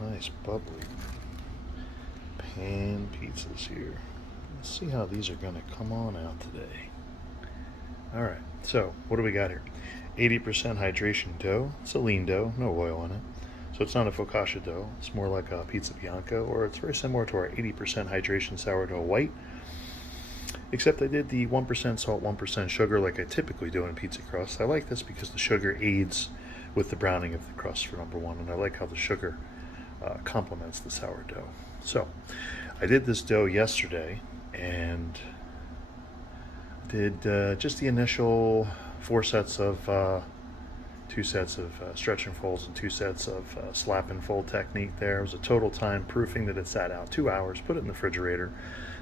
Nice bubbly pan pizzas here. Let's see how these are going to come on out today. Alright, so what do we got here? 80% hydration dough. It's a lean dough, no oil in it. So it's not a focaccia dough. It's more like a pizza bianca, or it's very similar to our 80% hydration sourdough white. Except I did the 1% salt, 1% sugar like I typically do in pizza crust. I like this because the sugar aids with the browning of the crust, for number one, and I like how the sugar complements the sourdough. So I did this dough yesterday and did just the initial 4 sets of 2 sets of stretch and folds and 2 sets of slap and fold technique there. It was a total time proofing that it sat out 2 hours, put it in the refrigerator,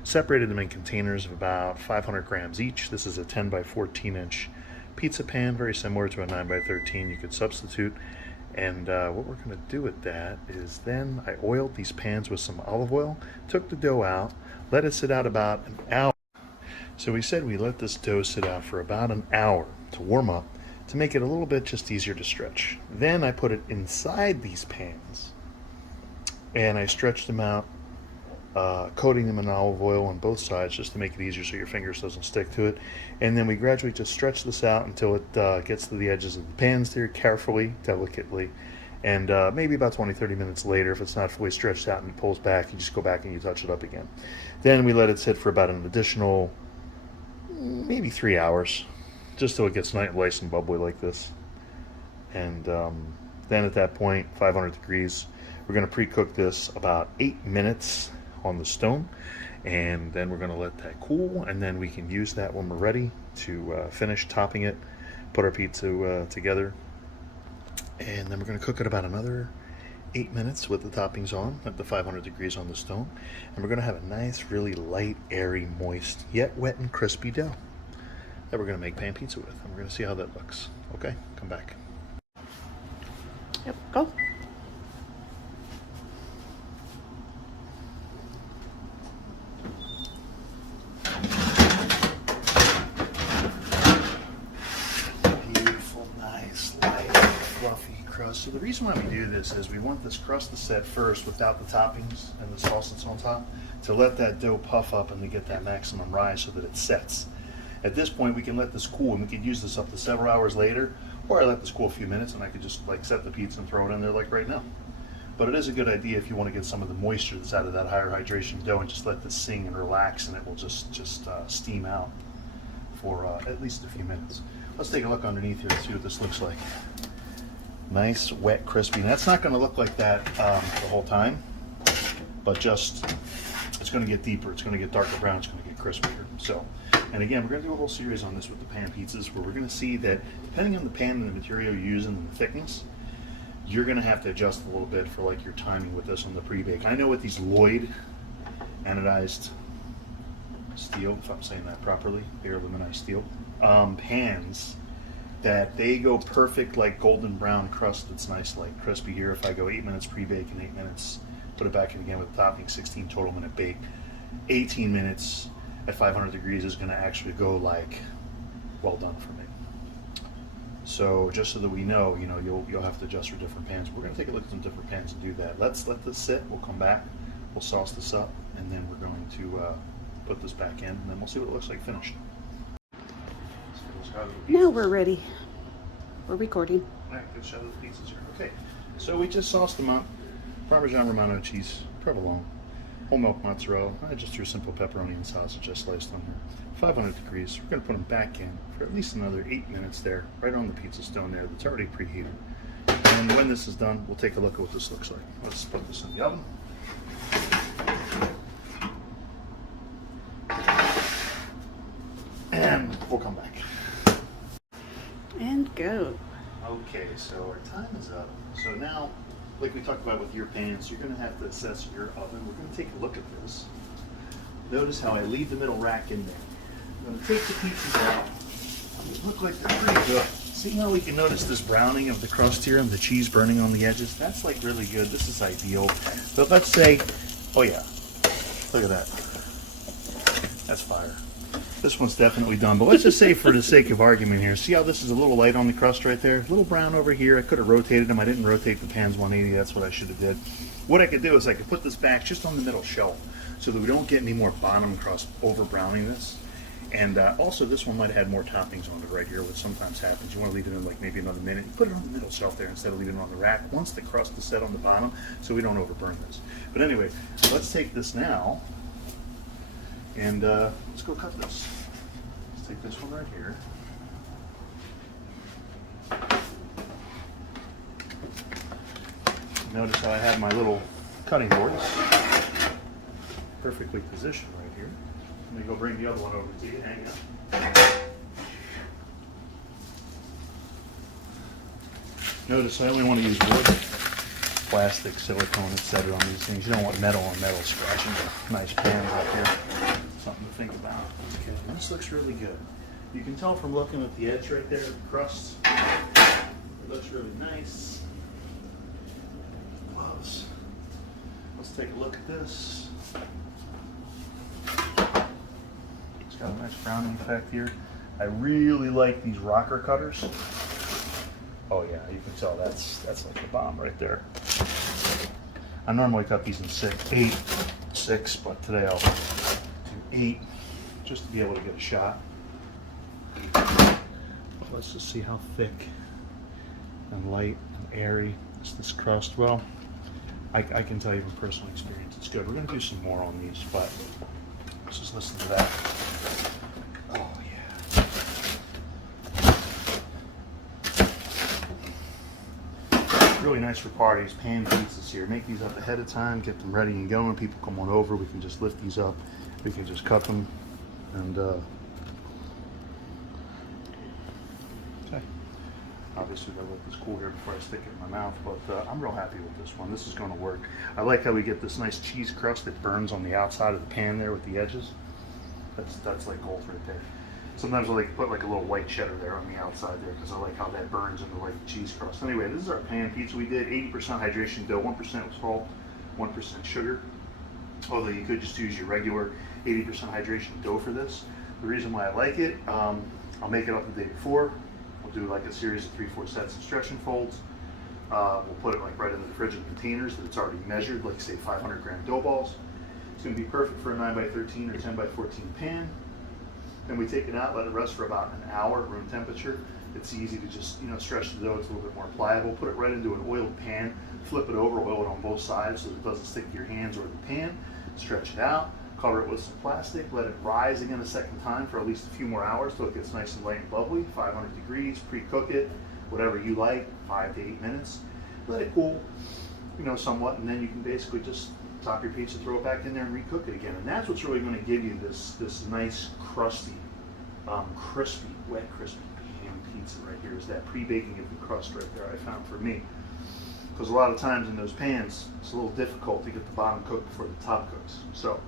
separated them in containers of about 500 grams each. This is a 10 by 14 inch pizza pan, very similar to a 9 by 13 you could substitute. And what we're going to do with that is then I oiled these pans with some olive oil, took the dough out, let it sit out about an hour. So we said we let this dough sit out for about an hour to warm up, to make it a little bit just easier to stretch. Then I put it inside these pans and I stretched them out, coating them in olive oil on both sides just to make it easier so your fingers doesn't stick to it. And then we gradually just stretch this out until it gets to the edges of the pans there, carefully, delicately. And maybe about 20-30 minutes later, if it's not fully stretched out and it pulls back, you just go back and you touch it up again. Then we let it sit for about an additional maybe 3 hours, just so it gets nice and bubbly like this. And then at that point, 500 degrees, we're going to pre-cook this about 8 minutes on the stone, and then we're going to let that cool, and then we can use that when we're ready to finish topping it, put our pizza together, and then we're going to cook it about another 8 minutes with the toppings on at the 500 degrees on the stone, and we're going to have a nice, really light, airy, moist, yet wet and crispy dough that we're going to make pan pizza with, and we're going to see how that looks. Okay, come back. Yep, go. Beautiful, nice, light, fluffy crust. So the reason why we do this is we want this crust to set first without the toppings and the sauce that's on top, to let that dough puff up and to get that maximum rise so that it sets. At this point, we can let this cool, and we could use this up to several hours later, or I let this cool a few minutes and I could just like set the pizza and throw it in there like right now. But it is a good idea if you want to get some of the moisture that's out of that higher hydration dough and just let this sing and relax, and it will just steam out for at least a few minutes. Let's take a look underneath here and see what this looks like. Nice, wet, crispy. And that's not going to look like that the whole time, but just it's going to get deeper. It's going to get darker brown. It's going to get crispier. So, and again, we're going to do a whole series on this with the pan pizzas, where we're going to see that depending on the pan and the material you're using and the thickness, you're going to have to adjust a little bit for like your timing with this on the pre-bake. I know with these Lloyd anodized steel, if I'm saying that properly, aluminized steel pans, that they go perfect, like golden brown crust that's nice, like crispy here. If I go 8 minutes pre-bake and 8 minutes, put it back in again with the topping, 16 total minute bake, 18 minutes at 500 degrees is going to actually go like well done for me. So just so that we know, you'll have to adjust for different pans. We're going to take a look at some different pans and do that. Let's let this sit. We'll come back. We'll sauce this up, and then we're going to put this back in, and then we'll see what it looks like finished. Now we're ready. We're recording. All right, good shot of the pizzas here. Okay, so we just sauced them up. Parmesan Romano cheese, provolone, whole milk mozzarella. I just threw simple pepperoni and sausage I sliced on there. 500 degrees. We're going to put them back in for at least another 8 minutes there, right on the pizza stone there that's already preheated. And when this is done, we'll take a look at what this looks like. Let's put this in the oven. And we'll come back. And go. Okay, so our time is up. So now, like we talked about with your pans, you're going to have to assess your oven. We're going to take a look at this. Notice how I leave the middle rack in there. I'm going to take the pizzas out. They look like they're pretty good. See how we can notice this browning of the crust here and the cheese burning on the edges? That's like really good. This is ideal. But let's say, oh yeah, look at that. That's fire. This one's definitely done, but let's just say for the sake of argument here, see how this is a little light on the crust right there? A little brown over here. I could have rotated them. I didn't rotate the pans 180. That's what I should have did. What I could do is I could put this back just on the middle shelf so that we don't get any more bottom crust over browning this. And also this one might have had more toppings on it right here, which sometimes happens. You want to leave it in like maybe another minute. You put it on the middle shelf there instead of leaving it on the rack once the crust is set on the bottom so we don't overburn this. But anyway, let's take this now and let's go cut this. Let's take this one right here. Notice how I have my little cutting boards perfectly positioned right here. Let me go bring the other one over to you. Hang on. Notice I only want to use wood, plastic, silicone, etc. on these things. You don't want metal on metal scratching the nice pans up here. Something to think about. Okay, this looks really good. You can tell from looking at the edge right there, the crust. It looks really nice. Close. Let's take a look at this. It's got a nice browning effect here. I really like these rocker cutters. Oh yeah, you can tell that's like the bomb right there. I normally cut these in 6, but today I'll do 8 just to be able to get a shot. Let's just see how thick and light and airy is this crust. Well, I can tell you from personal experience it's good. We're going to do some more on these, but let's just listen to that. Oh yeah. Really nice for parties, pan pizzas here. Make these up ahead of time, get them ready and going. People come on over, we can just lift these up. We can just cut them and okay. Obviously gotta let this cool here before I stick it in my mouth, but I'm real happy with this one. This is gonna work. I like how we get this nice cheese crust that burns on the outside of the pan there with the edges. That's like gold right there. Sometimes I like to put like a little white cheddar there on the outside there because I like how that burns in the white cheese crust. Anyway, this is our pan pizza we did. 80% hydration dough, 1% salt, 1% sugar. Although you could just use your regular 80% hydration dough for this. The reason why I like it, I'll make it up the day before. We'll do like a series of 3-4 sets of stretch and folds. We'll put it like right into the fridge in containers that it's already measured, like say 500 gram dough balls. It's going to be perfect for a 9x13 or 10x14 pan. Then we take it out, let it rest for about an hour at room temperature. It's easy to just, stretch the dough. It's a little bit more pliable. Put it right into an oiled pan. Flip it over, oil it on both sides so that it doesn't stick to your hands or the pan. Stretch it out. Cover it with some plastic. Let it rise again a second time for at least a few more hours till it gets nice and light and bubbly. 500 degrees. Pre-cook it, whatever you like, 5 to 8 minutes. Let it cool, somewhat, and then you can basically just top your pizza, throw it back in there, and recook it again. And that's what's really going to give you this nice, crusty, crispy, wet, crispy pan pizza right here. Is that pre-baking of the crust right there? I found for me, because a lot of times in those pans, it's a little difficult to get the bottom cooked before the top cooks. So,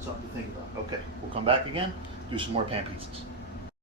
something to think about. Okay, we'll come back again, do some more pan pizzas.